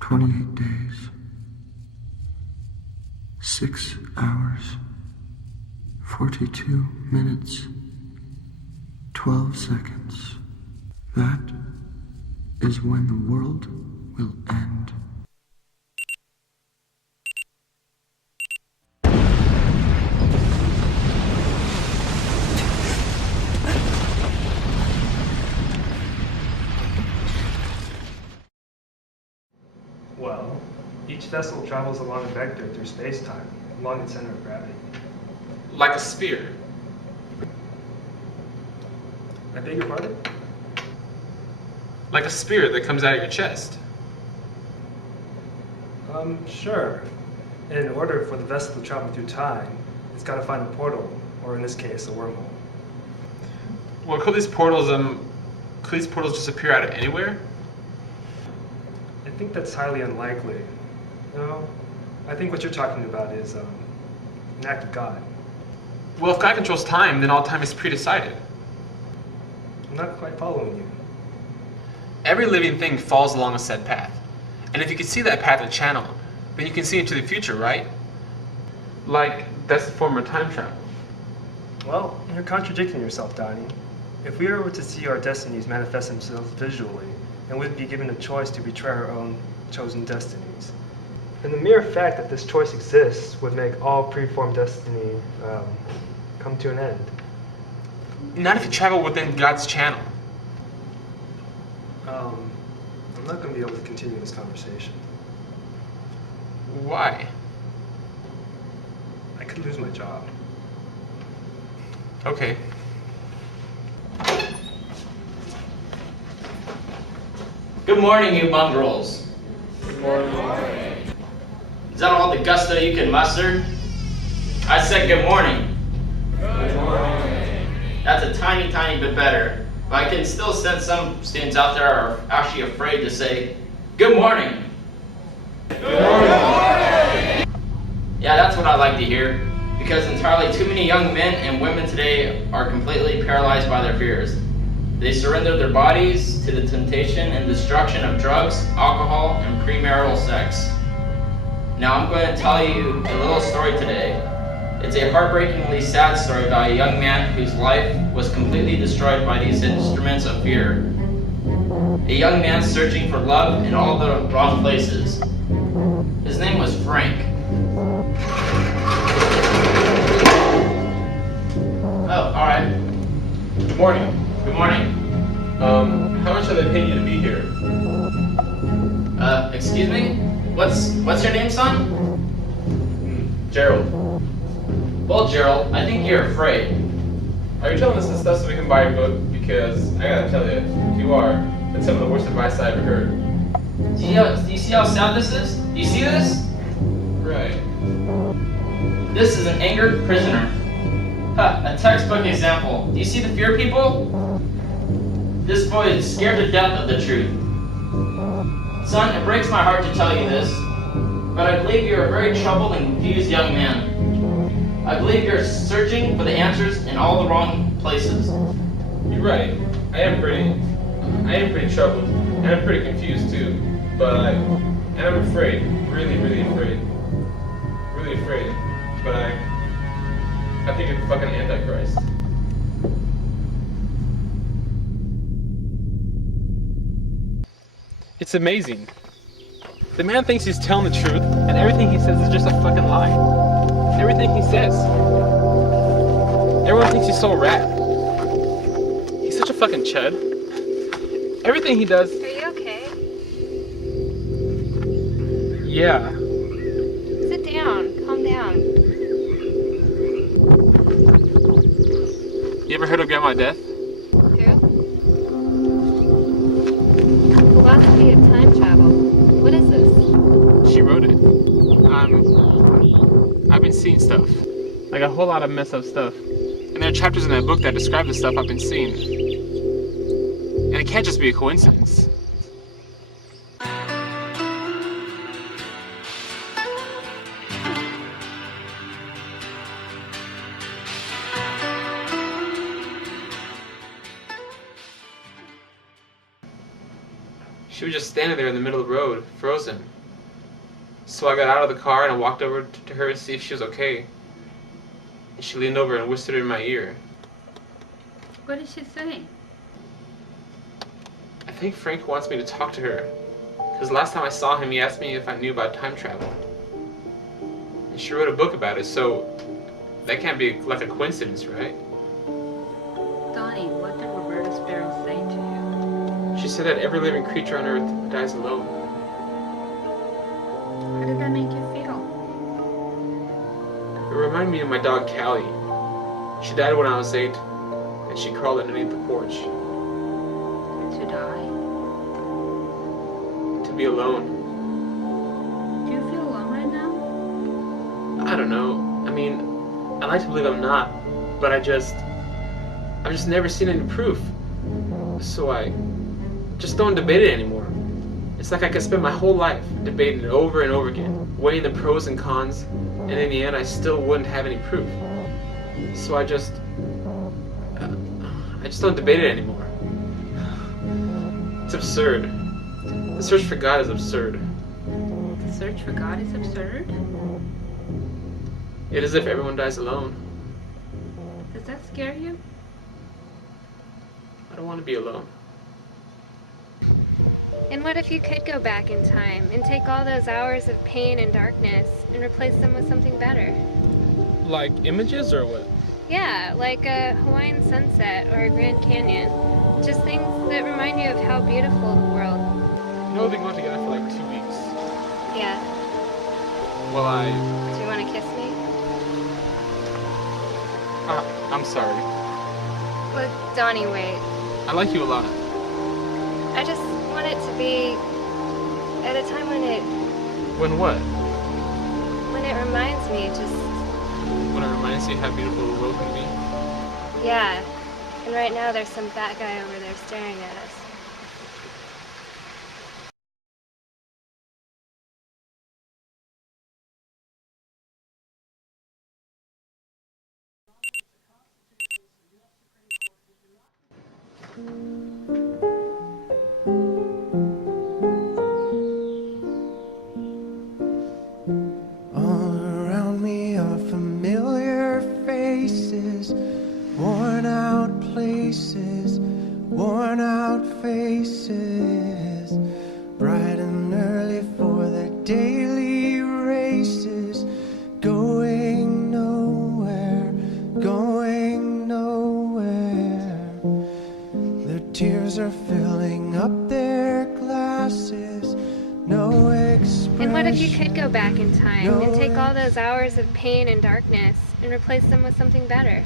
28 days, 6 hours, 42 minutes, 12 seconds. That is when the world will end. Well, each vessel travels along a vector through space-time, along its center of gravity. Like a spear. I beg your pardon? Like a spear that comes out of your chest. Sure. In order for the vessel to travel through time, it's got to find a portal, or in this case, a wormhole. Well, could these portals just appear out of anywhere? I think that's highly unlikely. No, I think what you're talking about is an act of God. Well, if God controls time, then all time is pre-decided. I'm not quite following you. Every living thing falls along a set path. And if you can see that path and channel, then you can see into the future, right? Like, that's the form of time travel. Well, you're contradicting yourself, Donnie. If we were to see our destinies manifest themselves visually, then we'd be given a choice to betray our own chosen destinies. And the mere fact that this choice exists would make all preformed destiny come to an end. Not if you travel within God's channel. I'm not going to be able to continue this conversation. Why? I could lose my job. Okay. Good morning, you mongrels. Good morning. Is that all the gusto you can muster? I said good morning. Good morning. That's a tiny, tiny bit better. But I can still sense some students out there are actually afraid to say, good morning. Good morning. Yeah, that's what I like to hear. Because entirely too many young men and women today are completely paralyzed by their fears. They surrender their bodies to the temptation and destruction of drugs, alcohol, and premarital sex. Now I'm going to tell you a little story today. It's a heartbreakingly sad story about a young man whose life was completely destroyed by these instruments of fear. A young man searching for love in all the wrong places. His name was Frank. Oh, alright. Good morning. Good morning. How much are they paying you to be here? Excuse me? What's your name, son? Gerald. Well, Gerald, I think you're afraid. Are you telling us this stuff so we can buy your book? Because I gotta tell you, if you are, that's some of the worst advice I ever heard. Do you see how sad this is? Do you see this? Right. This is an angered prisoner. A textbook example. Do you see the fear, people? This boy is scared to death of the truth. Son, it breaks my heart to tell you this, but I believe you're a very troubled and confused young man. I believe you're searching for the answers in all the wrong places. You're right. I am pretty troubled, and I'm pretty confused too. But I'm afraid, really, really afraid. Really afraid. But I think you're the fucking Antichrist. It's amazing. The man thinks he's telling the truth, and everything he says is just a fucking lie. Everything he says. Everyone thinks he's so rad. He's such a fucking chud. Everything he does. Are you okay? Yeah. Sit down. Calm down. You ever heard of Grandma Death? Who? Philosophy of time travel. What is this? She wrote it. I've been seeing stuff. Like a whole lot of messed up stuff. And there are chapters in that book that describe the stuff I've been seeing. And it can't just be a coincidence. She was just standing there in the middle of the road, frozen. So I got out of the car and I walked over to her to see if she was okay. And she leaned over and whispered in my ear. What did she say? I think Frank wants me to talk to her. Because last time I saw him, he asked me if I knew about time travel. And she wrote a book about it, so that can't be like a coincidence, right? Donnie, what did Roberta's parents say to She said that every living creature on Earth dies alone. you? How did that make you feel? It reminded me of my dog Callie. She died when I was 8, and she crawled underneath the porch. To die? To be alone. Do you feel alone right now? I don't know. I mean, I like to believe I'm not, but I've just never seen any proof. So I just don't debate it anymore. It's like I could spend my whole life debating it over and over again, weighing the pros and cons, and in the end I still wouldn't have any proof. So I just don't debate it anymore. It's absurd. The search for God is absurd. The search for God is absurd? It is if everyone dies alone. Does that scare you? I don't want to be alone. And what if you could go back in time and take all those hours of pain and darkness and replace them with something better? Like images or what? Yeah, like a Hawaiian sunset or a Grand Canyon. Just things that remind you of how beautiful the world. You know, we've been going together for like 2 weeks. Yeah. Well, Do you want to kiss me? I'm sorry. Look, Donnie, wait. I like you a lot. I just want it to be at a time When what? when it reminds me, just, When it reminds you how beautiful the world can be? yeah. And right now there's some fat guy over there staring at us. All around me are familiar faces, worn out places, worn out faces, bright and early for their daily races, going nowhere, going nowhere. Their tears are filling up their glasses, no expression. And what if you could go back in time and take all those hours of pain and darkness and replace them with something better?